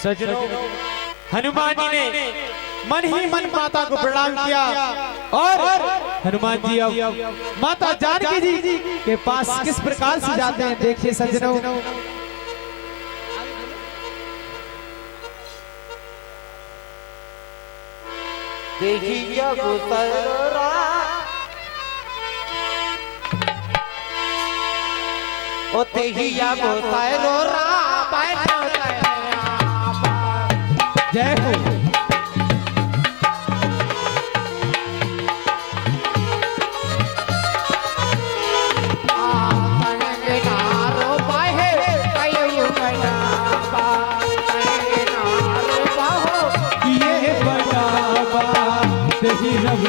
सजनों, हनुमान जी ने मन ही मन माता को प्रणाम किया और हनुमान जी अब माता जानकी जी के पास किस प्रकार से जाते हैं देखिए सजनों। देखिए ओ तेहिया गोसायरो रा बैठो जय हो।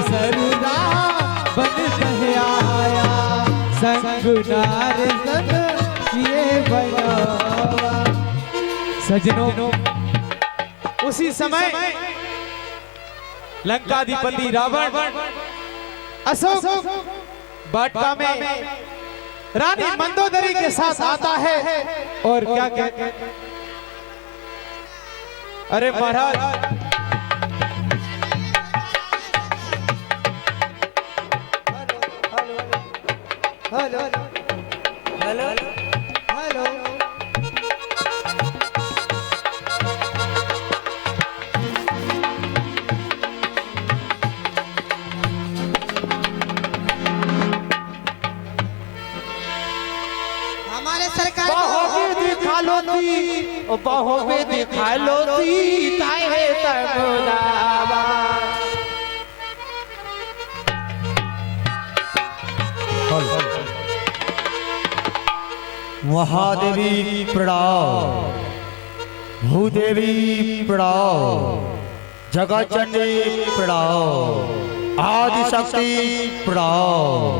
सरुदा बन आया संगुनार ये बनावा। सजनों, उसी समय लंकाधिपति रावण अशोक वाटिका में रानी मंदोदरी के साथ आता है और क्या कहते हैं, अरे महाराज हेलो हेलो हेलो हमारे सरकार दिखा लो थी बहुबे दिखा लो थी ताए है तगोदावा। महादेवी प्रणाम, भूदेवी प्रणाम, जगतजननी प्रणाम, आदि शक्ति प्रणाम।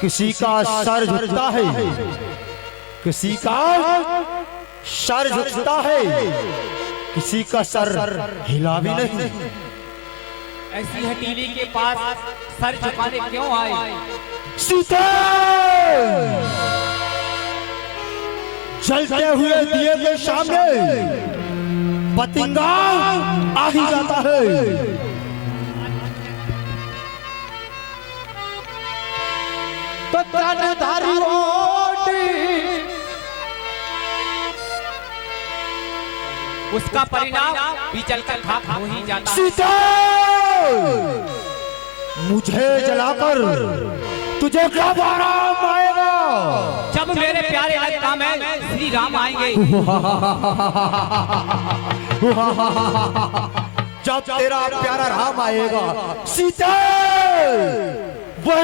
किसी का सर झुकता है, किसी का सर झुकता है, किसी का सर हिला भी नहीं। ऐसी हटीली के पास सर झुकाने क्यों आए? सीता जलते हुए दिए के सामने पतिंगा आ ही जाता है। तो तनधारी ओटी उसका परिणाम भी जलकर खाक हो ही जाता है। सीता मुझे जलाकर तुझे कब आराम आएगा? जब मेरे प्यारे लंका में श्री राम आएंगे। जब तेरा प्यारा राम आएगा सीता, वह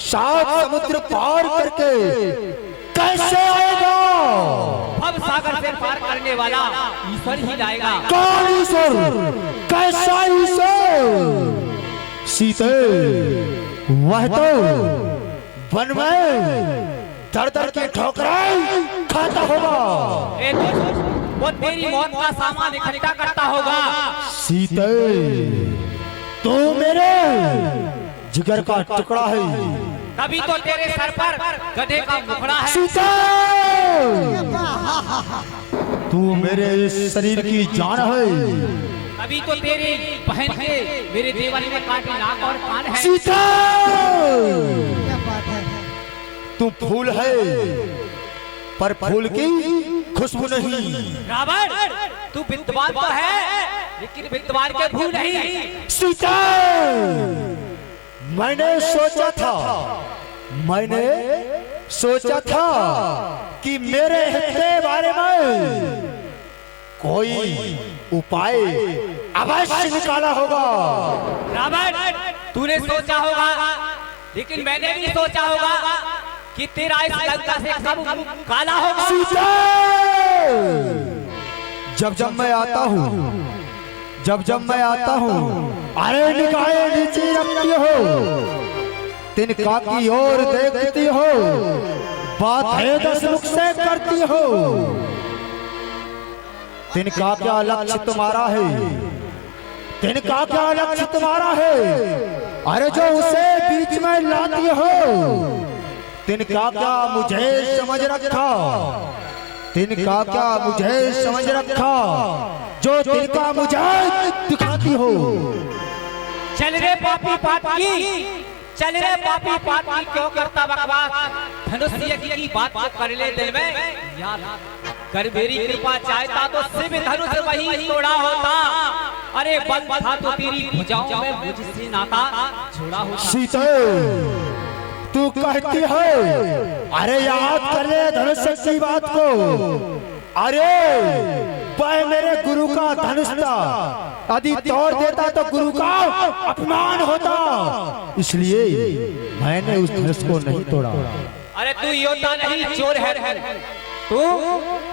सात समुद्र पार करके कैसे आएगा? भव सागर से पार करने वाला ईश्वर ही लाएगा। कौन ईश्वर? कैसा ईश्वर? सीते वह तो वन में दर दर के ठोकरें खाता होगा। वो तेरी मौत का सामान इकट्ठा करता होगा। सीते तू मेरे जिगर का टुकड़ा है, तभी तो तेरे सर पर गधे का मुखड़ा है। सीता तू मेरे इस शरीर की जान है, तभी तो तेरी बहन के मेरे देवर में काटे नाक और कान है। सीता तू फूल है पर फूल की खुशबू नहीं। रावण तू विद्वान तो है लेकिन विद्वान के फूल नहीं। सीता मैंने सोचा था कि मेरे हित के बारे में कोई उपाय अवश्य निकाला होगा। रावण तूने सोचा होगा लेकिन मैंने भी सोचा होगा कि तेरा इस लंका से कब काला होगा। सीता जब मैं आता हूँ अरे निकाय नीचे रखती हो, तिनका की ओर देखती हो, बात है 10 मुख से करती हो। तिनका क्या लक्ष्य तुम्हारा है? तिनका क्या लक्ष्य तुम्हारा है? अरे जो उसे बीच में लाती हो, तिनका क्या मुझे समझ रखा? तिनका क्या मुझे समझ रखा जो तिनका मुझे दिखाती हो। चल रे पापी पाटकी, चल रे पापी पाटकी, क्यों करता बकवास? धनुष यज्ञ की बात तो कर ले दिल में याद, कर मेरी कृपा चाहता तो शिव धनुष वही तोड़ा होता। अरे बंद था तो तेरी भुजाओं में मुझसे नाता छोड़ा होता। सीते तू कहती है, अरे याद कर ले धनुष की बात को। अरे वह मेरे गुरु का धनुष था, यदि तोड़ देता तो गुरु का अपमान होता, इसलिए मैंने उस धनुष को नहीं तोड़ा। अरे तू योद्धा नहीं चोर है, तू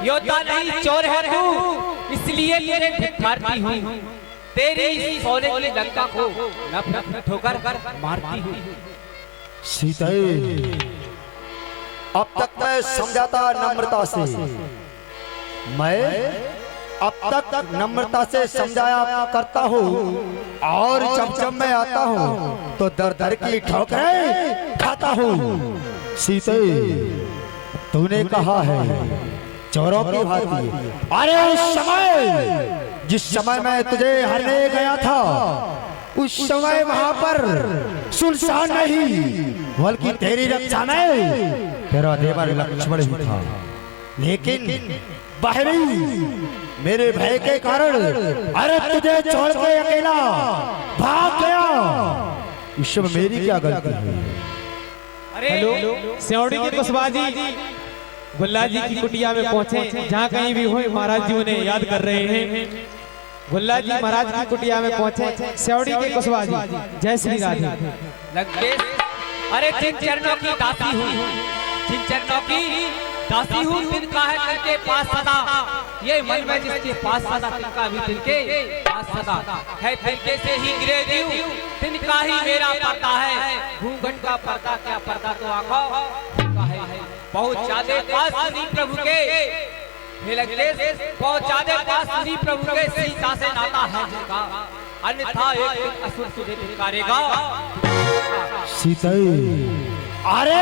योद्धा नहीं चोर है तू, इसलिए तेरे धिक्कारती हूँ। तेरी सोने की लंका को नफरत ठोकर मारती हूँ। सीता अब तक मैं समझाता नम्रता से, मैं अब तक नम्रता से समझाया करता हूँ, और जब मैं आता हूँ तो दर दर की ठोकरें खाता हूँ। सीते तूने कहा है चोरों की भांति, अरे उस समय जिस समय मैं तुझे हरने गया था, उस समय वहां पर सुनसान नहीं, बल्कि तेरी रक्षा में तेरा देवर लक्ष्मण ही था। लेकिन बहरी मेरे भय के कारण अरे तुझे छोड़ के अकेला भाग गया। इसमें मेरी क्या गलती है? हेलो सेवड़ी के कुशवाहा जी गुल्ला जी की कुटिया में पहुंचे, जहाँ कहीं भी हो महाराज जी उन्हें याद कर रहे हैं। गुल्ला जी महाराज की कुटिया में पहुंचे, सेवड़ी के कुशवाहा जी, जय श्री राधे। लंकेश, अरे जिन चरणों की दासी हूँ, जिन चरणों की दासी हूँ, तिनका है तिनके पास सदा, ये मन में जिसके पास सदा, तिनका भी तिनके पास सदा है। तिनके से ही गिरे जीव, तिनका ही मेरा पर्दा है। घूंघट का पर्दा क्या पर्दा तो आंखों का है। पहुंचा दे पास श्री प्रभु के, हे लंकेश पहुंचा दे पास श्री प्रभु के, सीता से नाता है जिनका, अन्यथा एक दिन असुर तुझे धिक्कारेगा। सीता अरे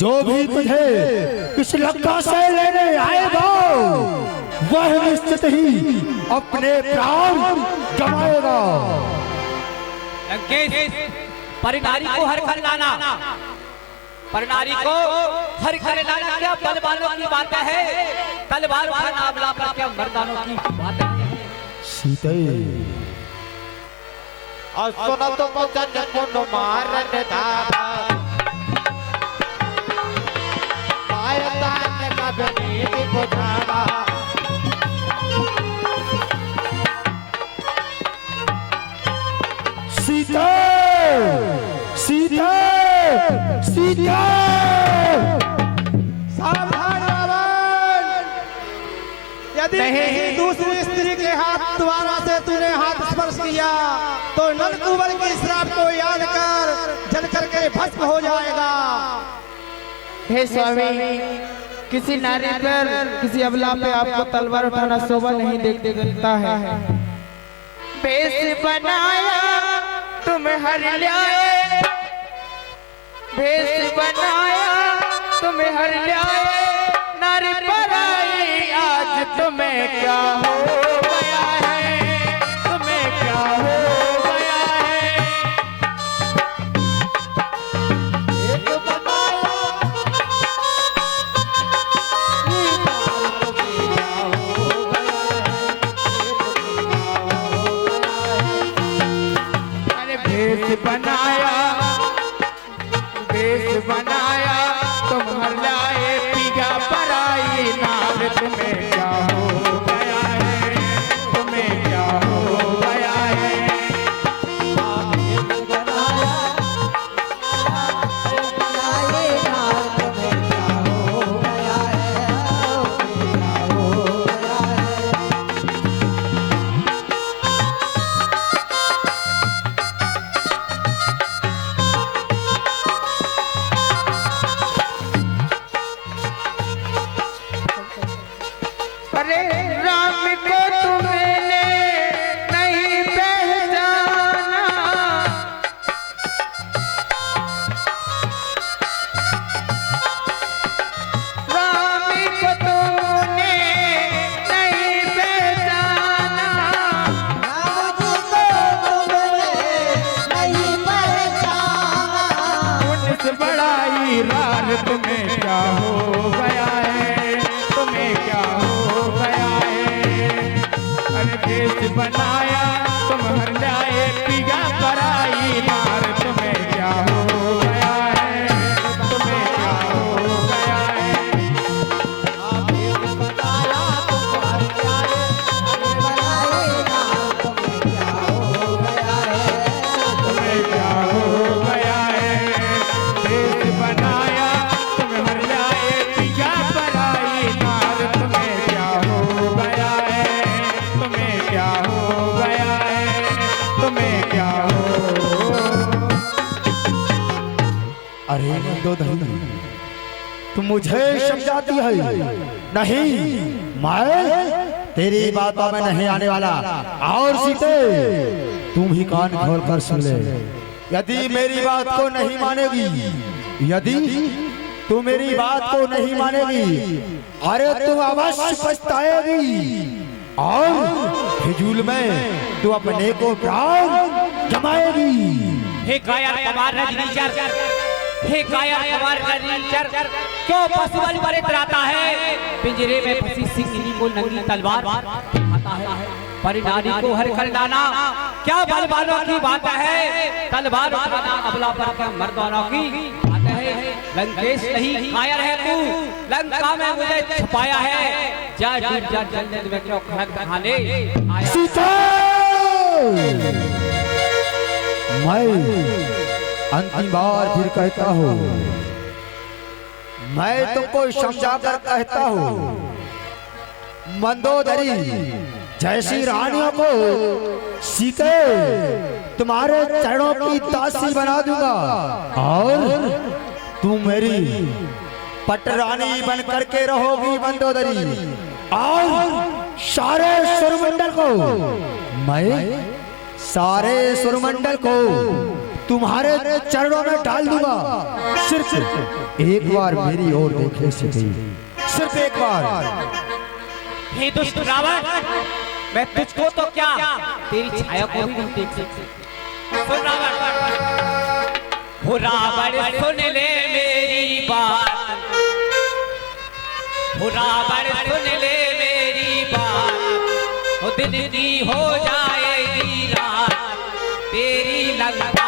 जो भी तुझे इस लंका से लेने आएगा, वह निश्चित ही अपने प्राण गंवाएगा। लंकेश, परिनारी को हर घर लाना, परिनारी को हर घर लाना क्या बलवानों की बात है? तलवार का नाम पर क्या मर्दानों की बात है? सीता सुनो तो बचन को मारन धावा, मारदान का बनीति बुझावा। सीता सीता सीता सावधान रावण, यदि किसी दूसरी स्त्री के हाथ द्वारा से तूने हाथ स्पर्श किया तो नलकुबर के श्राप को याद कर जल करके भस्म हो जाएगा। हे स्वामी, किसी नारी पर, किसी अबला पे आपको तलवार उठाना शोभा नहीं देखता है। भेष बनाया तुम हर ल्याए, भेष बनाया तुम हर ल्याए, नारी पर आई आज तुम्हें क्या हो गया है, तुम्हें क्या हो गया है। एक बनाया अरे भेष बनाया, भेष बनाया तुम हर लाए, पीगा पर आई नार, तुम्हें क्या हो गया है, तुम्हें क्या हो गया है, तुम्हें क्या हो गया है। अरे भेष बनाया तुम हर जाए पिया पराई मार, तुम्हें क्या हो गया है, तुम्हें क्या हो गया है। तुम्हें क्या हो गया है, भेष बनाया तुम हर जाए पिया पराई मार, तुम्हें क्या हो गया है, तुम्हें क्या हो गया है, तुम्हें क्या हो। अरे मंदोदरी, तुम मुझे समझाती है? नहीं, मैं तेरी बातों में नहीं आने वाला। और सीते, तुम ही कान खोल कर सुन ले। यदि मेरी बात को नहीं मानेगी, यदि तू मेरी बात को नहीं मानेगी, अरे तू अवश्य पछताएगी और फिजूल में तू अपने को प्राण जमाएगी। हे कायर कबार रजनीचर, हे कायर कबार रजनीचर, क्यों पशुबल पर इतराता है। पिंजरे में फंसी सिंहनी को नंगी तलवार आता है, परिणारी को हर कर डाना क्या बल वालों की बात है। तलवार उठाना अबला पर क्या मर्दानों की बात है। लंकेश नहीं कायर है तू, लंका में मुझे छुपाया है। जा डूब जा जंगल में क्यों खड़क खाने आया। सीता, मैं अंतिम बार फिर कहता हूँ, मैं तुमको समझाकर कहता हूँ, मंदोदरी जैसी रानियों को सीते तुम्हारे चरणों की दासी बना दूंगा और तुम मेरी पटरानी बन करके रहोगी मंदोदरी। और सारे सुरमंडल को, मैं सारे सुरमंडल को तुम्हारे चरणों में डाल दूंगा। सिर्फ एक बार मेरी ओर देखे सीते, सिर्फ एक बार। हे दुष्ट रावण, मैं तुझको तो क्या तेरी छाया को भी नहीं देख सकती। सुन रावण, हो रावण सुन ले मेरी बात, हो रावण सुन ले मेरी बात। हो दिन की हो जाएगी रात, तेरी लंका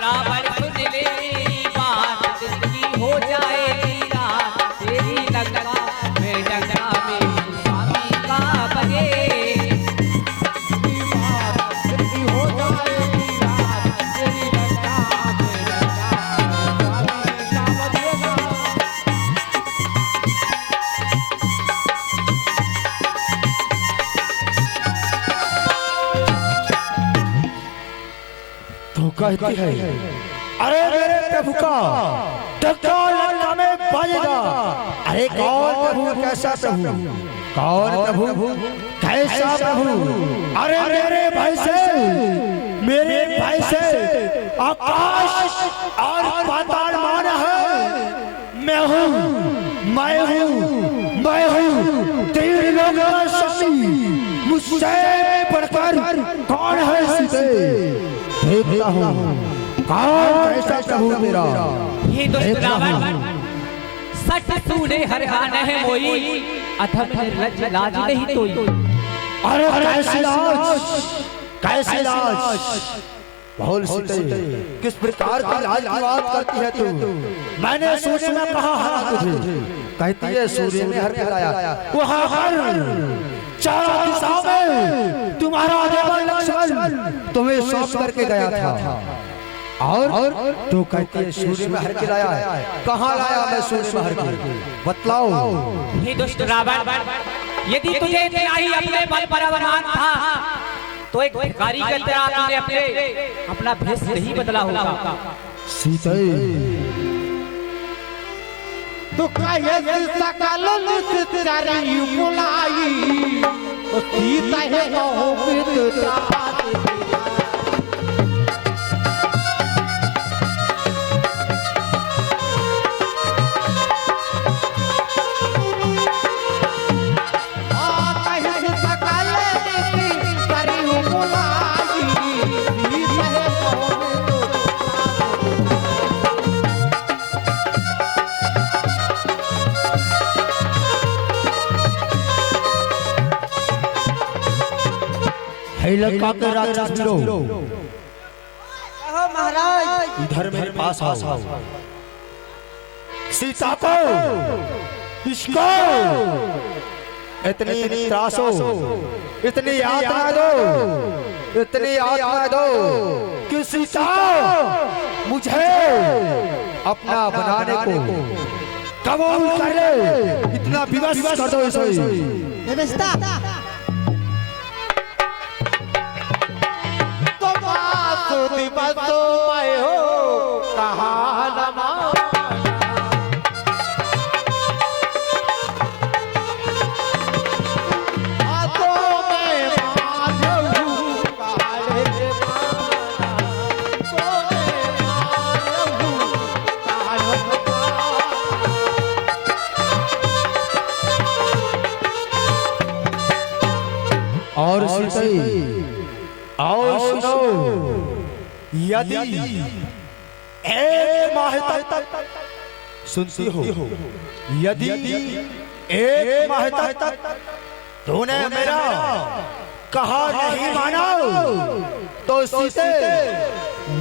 रावण सुन ले बात, जिंदगी हो जाएगी रात, तेरी कहती है, अरे मेरे प्रभु का धक्का लंका में बजेगा। अरे कौन प्रभु, कैसा प्रभु, कौन प्रभु, कैसा प्रभु? अरे मेरे भाई से आकाश और पाताल मान है। मैं हूँ तीन लोगों का स्वामी, मुझसे बढ़कर कौन है सीते? देखता हूँ कौन कैसा प्रभु मेरा। हे दुष्ट रावण, सच तूने हरहान है मोई, अधम निर्लज्ज लाज नहीं तोई। अरे कैसी लाज बोल सीते, किस प्रकार की लाज की बात करती है तू? मैंने सूर्य में कहा है तुझे, कहती है सूर्य में हर खिलाया। वहाँ हर चारों दिशाओं में तुम्हारा देवर लक्ष्मण तुम्हें सौंप करके गया था, और तू कहती है सूर्य में हर खिलाया है। कहाँ लाया मैं सूर्य में हर के, बतलाओ। हे दुष्ट रावण, यदि तुझे इतना ही अपने बल पर अभिमान था तो एक भिखारी के तरह आपने अपना भेष नहीं बदला होगा। सीते तो कहे सकल निश्चरी बुलाई, सीता है लंका के राक्षस लोग, महाराज इधर मेरे पास आओ। सीता को, इसको इतनी त्रासो, इतनी यातना दो कि सीता मुझे अपना बनाने को कबूल कर ले। इतना विवश कर दो इसे। और सुनो, यदि एक माह तक सुनती हो, यदि एक माह तक तूने मेरा कहा नहीं माना तो सीते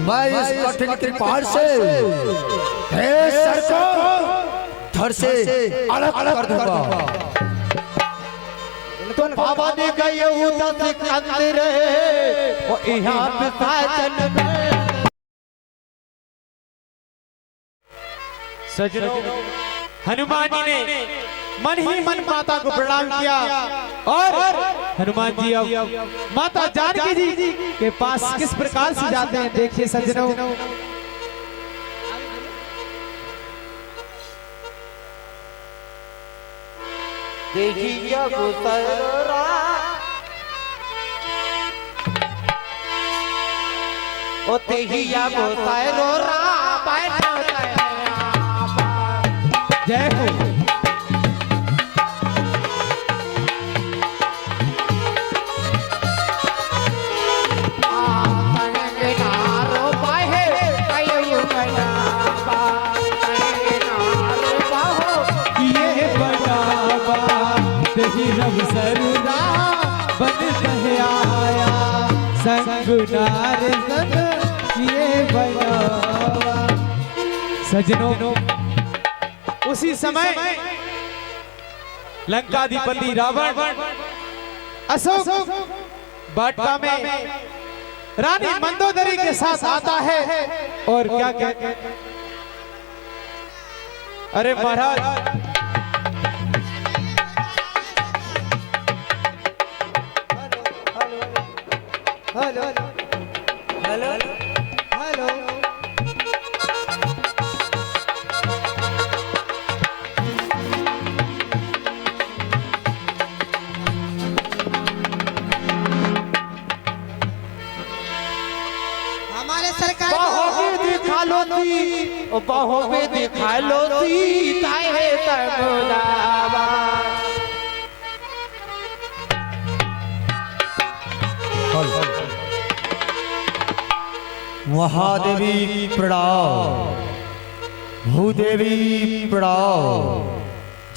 मैं इस कठिन कृपाण से सर को धड़ से अलग कर दूंगा। तो बाबा ने गए उधर सिकंदर और यहाँ पे साजन में। सजनों, हनुमान जी ने मन ही मन माता को प्रणाम किया और हनुमान जी अब माता जानकी जी के पास किस प्रकार से जाते हैं देखिए सजनों। देखिए गुसरा ओ तेहिया गुसरा बैठो जय हो। सजनों, उसी समय लंकाधिपति रावण अशोक वाटिका में रानी मंदोदरी के साथ आता है और क्या कहते हैं, अरे महाराज हेलो हेलो हेलो ओ बहो में दिखा लो सीता है तगोदावा। महादेवी प्रणाम, भूदेवी प्रणाम,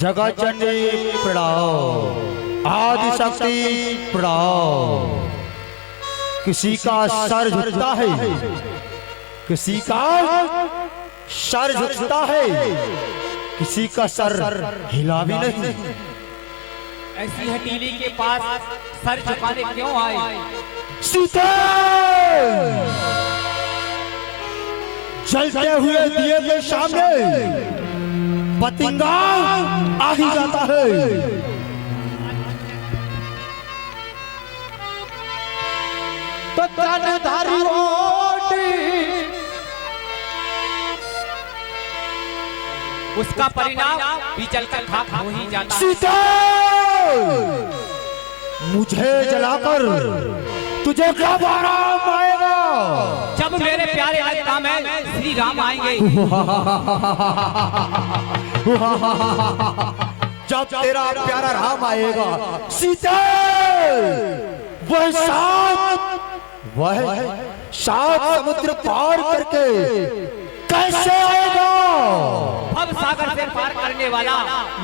जगतचंडी प्रणाम, आदिशक्ति प्रणाम। किसी का सर झुकता है, किसी का सर झुकता है, किसी का सर हिला भी नहीं। ऐसी हटीली के पास सर झुकाने क्यों आए? सीता जलते हुए दिए के सामने पतिंगा आ ही जाता है। तो तनधारी ओटी उसका परिणाम भी जलकर खाक हो ही जाता है। सीता मुझे जलाकर तुझे कब आराम आएगा? जब मेरे प्यारे लंका में श्री राम आएंगे। जब तेरा प्यारा राम आएगा सीता, वह सात समुद्र पार करके कैसे आएगा? भव सागर से पार करने वाला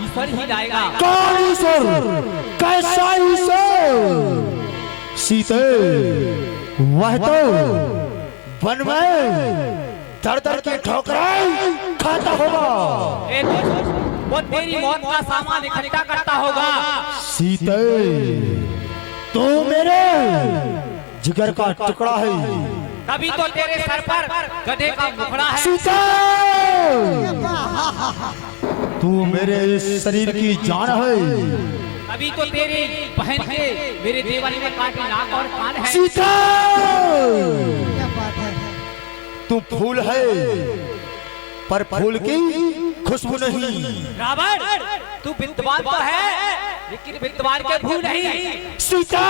ईश्वर ही लाएगा। कौन ईश्वर? कैसा ईश्वर? सीते वह तो वन में दर दर की ठोकरें खाता होगा। वो तेरी मौत का सामान इकट्ठा करता होगा। सीते तू मेरे जिगर का टुकड़ा है, तभी तो तेरे सर पर गधे का मुखड़ा है। सीता तू मेरे इस शरीर की जान है, तभी तो तेरी बहन के मेरे देवर में काटी नाक और कान है। सीता क्या बात है। तू फूल है पर फूल की खुशबू नहीं। रावण तू विद्वान तो है, लेकिन विद्वान के फूल नहीं। सीता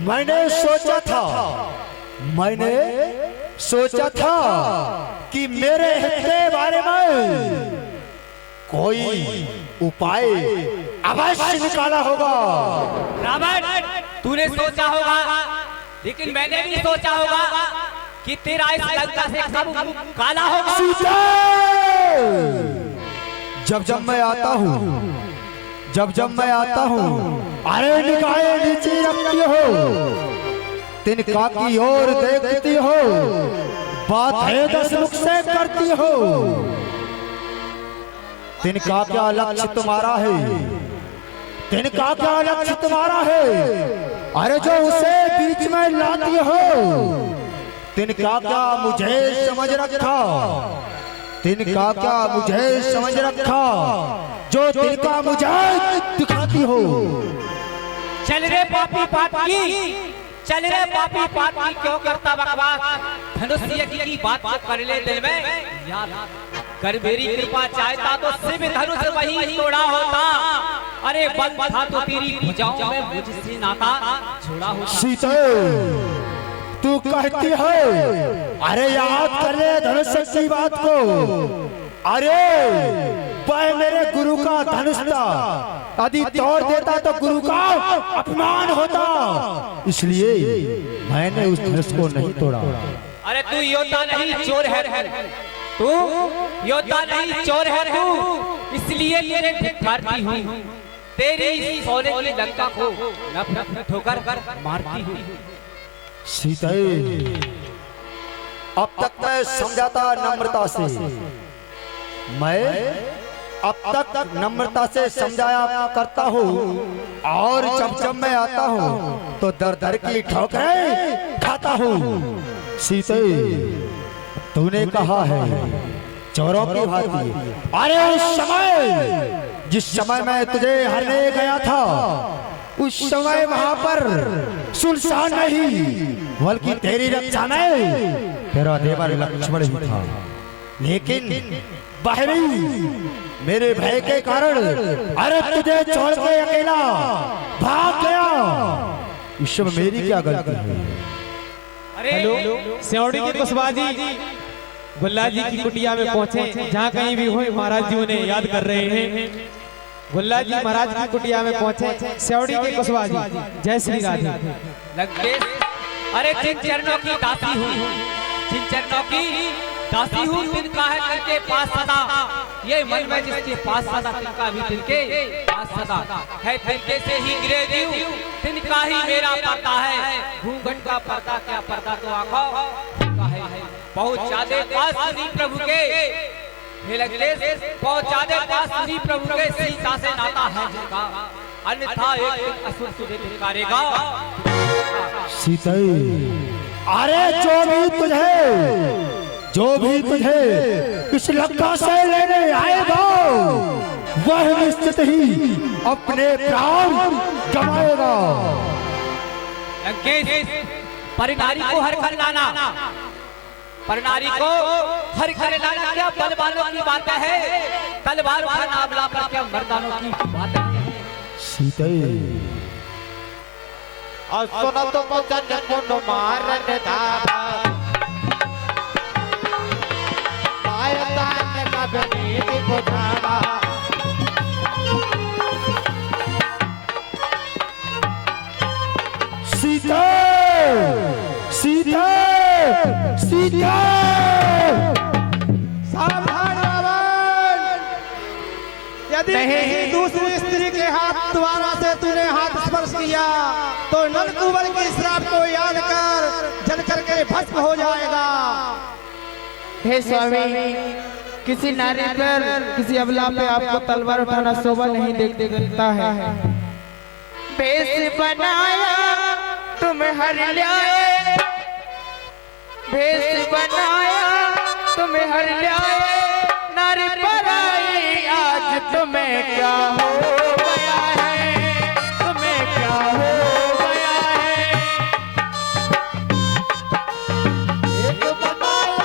मैंने सोचा था कि मेरे हित के बारे में कोई उपाय अवश्य निकाला होगा। रावण तूने सोचा होगा, लेकिन मैंने भी सोचा होगा कि तेरा इस लंका से कब काला होगा। सीता जब मैं आता हूँ अरे निकाय नीचे रखती हो, तिनका की ओर देखती हो, बात है 10 मुख से करती हो। तिनका क्या लक्ष्य तुम्हारा है? तिनका क्या लक्ष्य तुम्हारा है? अरे जो उसे बीच में लाती हो, तिनका क्या मुझे समझ रखा? तिनका क्या मुझे समझ रखा जो तिनका मुझे दिखाती हो? चल रे पापी पापी, चल रे पापी पापी, क्यों करता बकवास? धनुष की बात कर ले दिल में याद कर, मेरी कृपा चाहता तो सिर्फ धनुष वही तोड़ा होता। अरे बल था तो तेरी भुजाओं में मुझसे नाता छोड़ा होता। सीता तू कहती है, अरे याद कर ले धनुष की बात को। अरे वह मेरे गुरु का धनुष था, यदि तोड़ देता तो गुरु का अपमान होता, इसलिए मैंने उस धनुष को नहीं तोड़ा। अरे तू योद्धा नहीं चोर है, तू योद्धा नहीं चोर है तू, इसलिए तेरे धिक्कारती हूँ। तेरी सोने की लंका को नफरत ठोकर मारती हूँ। सीता अब तक मैं समझाता नम्रता से, मैं अब तक नम्रता से समझाया करता हूँ, और जब मैं आता हूँ तो दर दर की ठोकरें खाता हूँ। सीते तूने कहा है चोरों की भांति, अरे उस समय जिस समय मैं तुझे हरने गया था, उस समय वहां पर सुनसान नहीं, बल्कि तेरी रक्षा में तेरा देवर लक्ष्मण ही था। लेकिन बहरी मेरे भय के कारण अरे तुझे छोड़ के अकेला भाग गया। इसमें मेरी क्या गलती है? हेलो, सेवड़ी की कुशवाहा जी, गुल्ला जी की कुटिया में पहुंचे, जहाँ कहीं भी हो महाराज जी उन्हें याद कर रहे हैं। गुल्ला जी महाराज की कुटिया में पहुंचे, सेवड़ी के कुशवाहा जी, जय श्री राधे। लंकेश, अरे जिन चरणों की दासी हूँ, जिन चरणों की दासी हूँ, तिनका है तिनके पास सदा, ये मन में जिसके पास सदा, तिनका भी तिनके पास सदा है। तिनके से ही गिरे जीव, तिनका ही मेरा पर्दा है। घूंघट का पर्दा क्या, पर्दा तो आंखों का है। बहुत ज्यादा पास श्री प्रभु के, हे लंकेश, बहुत ज्यादा पास श्री प्रभु के सीता से नाता है जिनका, अन्यथा एक दिन असुर तुझे धिक्कारेगा। सीता, अरे जो भी तुझे इस लंका से लेने आएगा, वह निश्चित ही अपने प्राण गंवाएगा। लंकेश, परिनारी को हर कर लाना, परिनारी को हर कर लाना क्या बल वालों की बात है, तलवार उठाना अबला पर क्या मर्दानों की बात है। सीता, और सुनो तो वचन पुन मारन धावा, पायदान का बनीति बुझावा। सीता, सीता, सीता, सावधान रावण, यदि किसी दूसरी स्त्री के हाथ द्वारा से तूने हाथ स्पर्श किया तो नलकुबर के श्राप को याद कर जल करके भस्म हो जाएगा। हे स्वामी, किसी नारी पर, किसी अबला पे आपको तलवार उठाना शोभा नहीं देखता है। भेष बनाया तुम हर ल्याए, भेष बनाया तुम हर ल्याए, नारी पर आई आज तुम्हें क्या हो गया है, तुम्हें क्या हो गया है। एक बनाया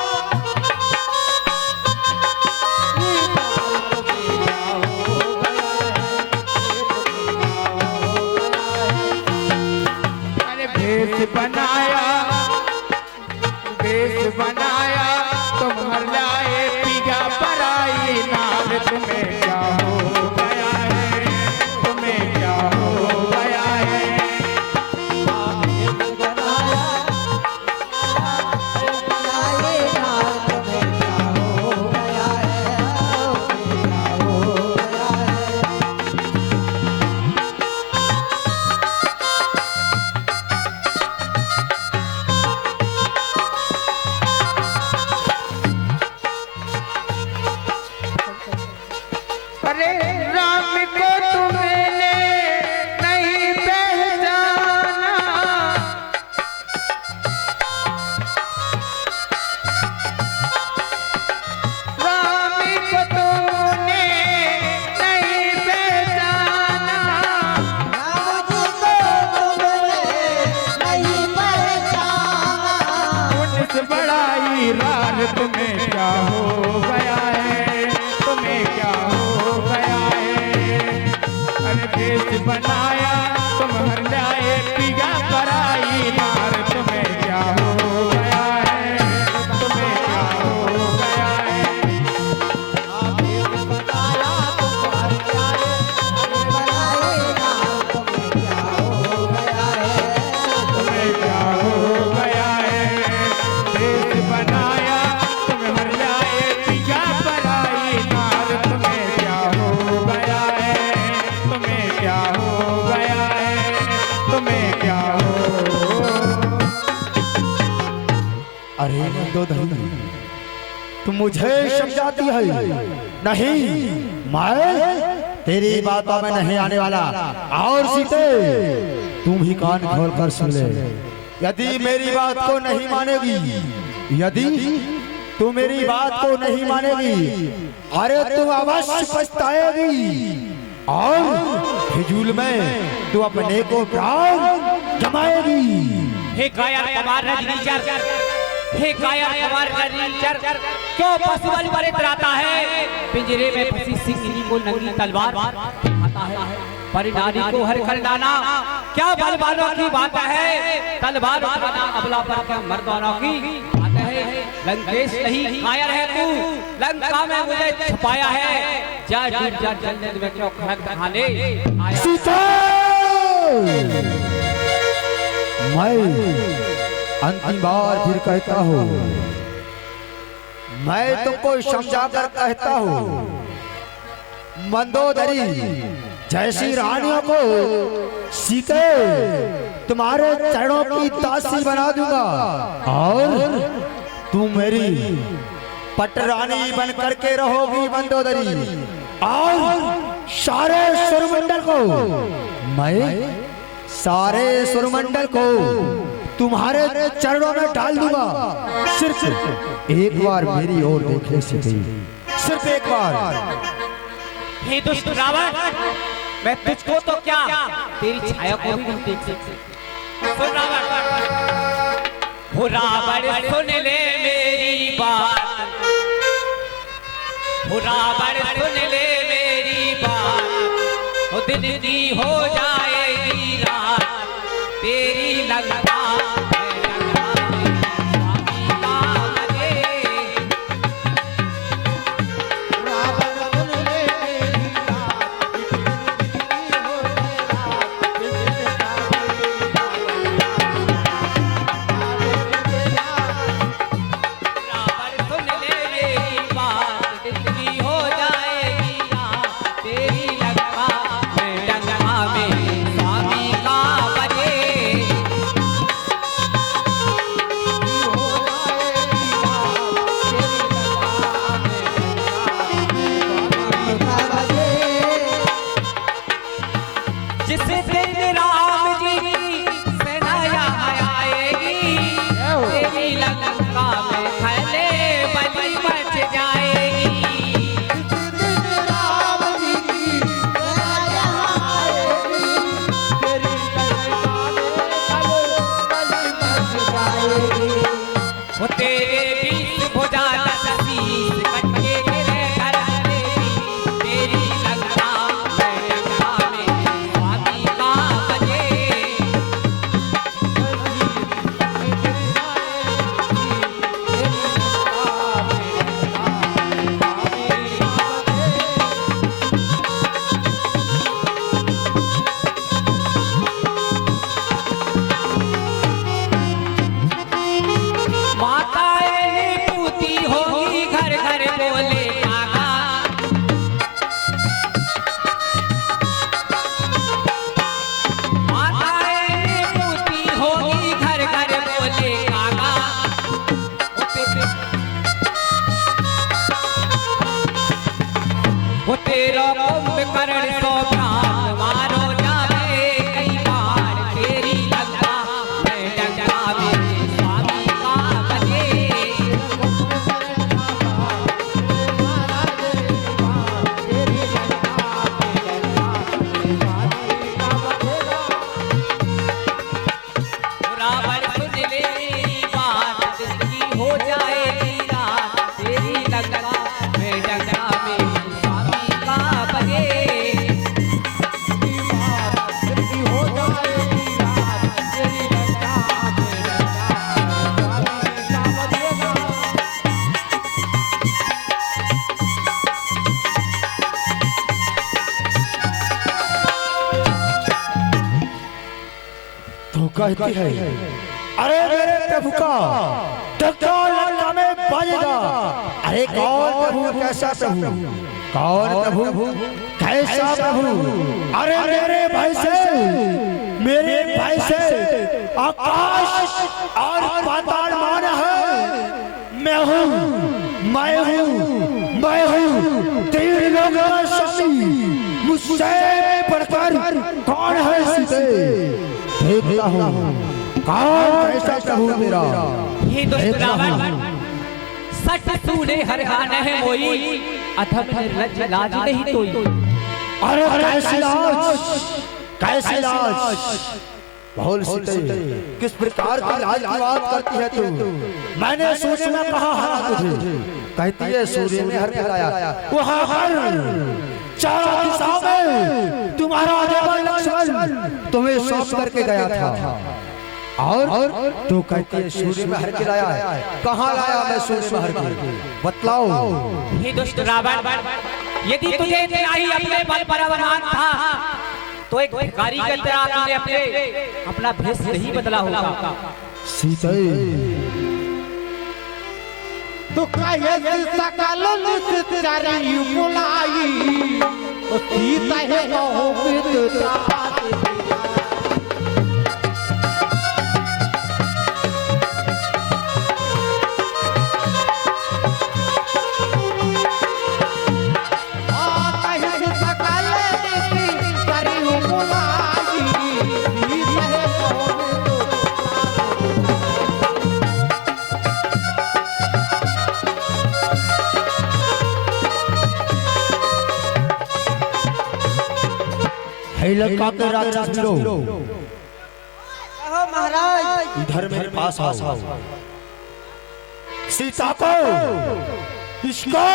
अरे भेष बनाया, भेष बनाया तुम हर लाए, पीगा पर आई नार, तुम्हें क्या हो गया है, तुम्हें क्या हो गया है। अरे राम को तुमने नहीं पहचाना, राम को तुमने नहीं पहचाना, उनसे बड़ाई रार, तुम्हें क्या हो गया है, तुम्हें क्या हो गया है। अरे भेष बनाया तुम हर लाए, पीगा पर आई नार, तुम्हें क्या हो गया है, तुम्हें क्या हो गया है। तुम्हें क्या हो गया है, भेष बनाया तुम हर लाए, पीगा पर आई नार, तुम्हें क्या हो गया है, तुम्हें क्या हो गया है, तुम्हें क्या हो। अरे मंदोदरी, तुम मुझे समझाती है? नहीं, मैं तेरी बातों में नहीं आने वाला। और सीते, तुम ही कान खोल कर सुन ले, यदि मेरी बात को नहीं मानेगी, यदि तू मेरी बात को नहीं मानेगी, अरे तू अवश्य पछताएगी, और फिजूल में तू अपने को प्राण गंवाएगी। हे कायर कबार रजनीचर, हे कायर कबार रजनीचर, क्यों पशु बलि पर इतराता है, पिंजरे में फंसी सिंह को नंगी तलवार आता है। परिनारी को हर कर लाना क्या बल वालों की बात है, तलवार उठाना अबला पर क्या मर्दानों की बात है। लंकेश नहीं कायर है तू, लंका में मुझे छुपाया है, जा डूब जा जलने में क्यों खड़क खाने आया। सीता, मैं अंतिम बार फिर कहता हूँ, मैं तुमको समझाकर कहता हूँ, मंदोदरी जैसी रानियों को सीते तुम्हारे चरणों की दासी बना दूंगा और तुम मेरी पटरानी बन करके रहोगी मंदोदरी, और सारे सुरमंडल को, मैं सारे सुरमंडल को तुम्हारे चरणों में डाल दूंगा। सिर्फ एक बार मेरी ओर देखने से सिर्फ एक बार। हे दुष्ट रावण, मैं तुझको तो क्या तेरी छाया को भी नहीं देख सकती। सुन रावण, हो रावण सुन ले मेरी बात, हो रावण सुन ले मेरी बात, हो दिन दी हो जाएगी रात, तेरी लंका कहती है, अरे मेरे प्रभु का टक्का लंका में बाजेगा। अरे कौन प्रभु, कैसा प्रभु, कौन प्रभु, कैसा प्रभु? अरे मेरे भाई से आकाश और पाताल मान है। मैं हूँ तेरे लोग का स्वामी, मुझसे बढ़कर कौन है सीते? देखता हूँ कौन कैसा प्रभु मेरा। हे दुष्ट रावण, सच तूने हर गाना है मोई, अधम निर्लज्ज लाज नहीं तोई। अरे कैसी लाज बोल सीते, किस प्रकार की लाज की बात करती है तू? मैंने सूर्य में कहा हरा तुझे, कहती है सूर्य ने हर दिखाया। वहाँ हर चारों दिशाओं में तुम्हारा देवा लक्ष्मण तुम्हें सौंप करके गया था। और तू कहती है सूर्य महर के लाया है। कहाँ लाया मैं सूर्य महर को, बतलाओ। हे दुष्ट रावण, यदि तुझे इतना ही अपने बल पर अभिमान था तो एक भिखारी की तरह तूने अपना भेष नहीं बदला होगा। सीते तो कहे सकल चारी बुलाई तो सीता है बहुत लड़का के राक्षस वीरो, महाराज इधर मेरे पास आओ। सीता को, इसको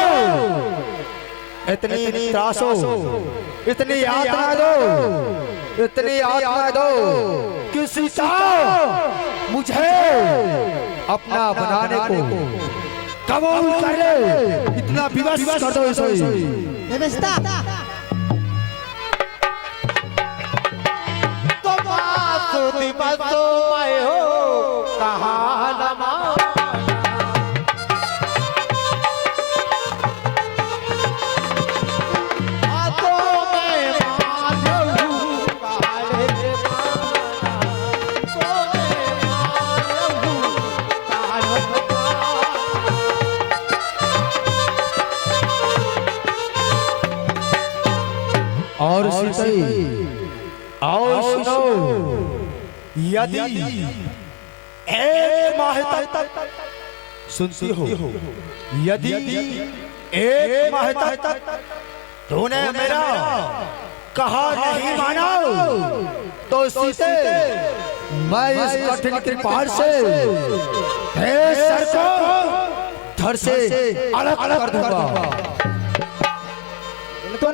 इतनी त्रासो, इतनी यातना दो, इतनी यातना दो कि सीता मुझे अपना बनाने को कबूल कर ले। इतना विवश कर दो इसे। बसो मैं हो कहाँ नमा तो मैं मानू काले तो और आओ सुनो, यदि एक माह तक सुनती हो, यदि एक माह तक तूने मेरा कहा नहीं माना तो सीते मैं इस कठिन कृपाण से तेरे सर को धड़ से अलग कर दूंगा।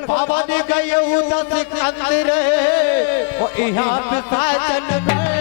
बाबा ने गए उधर से अंदर और यहाँ पे साजन में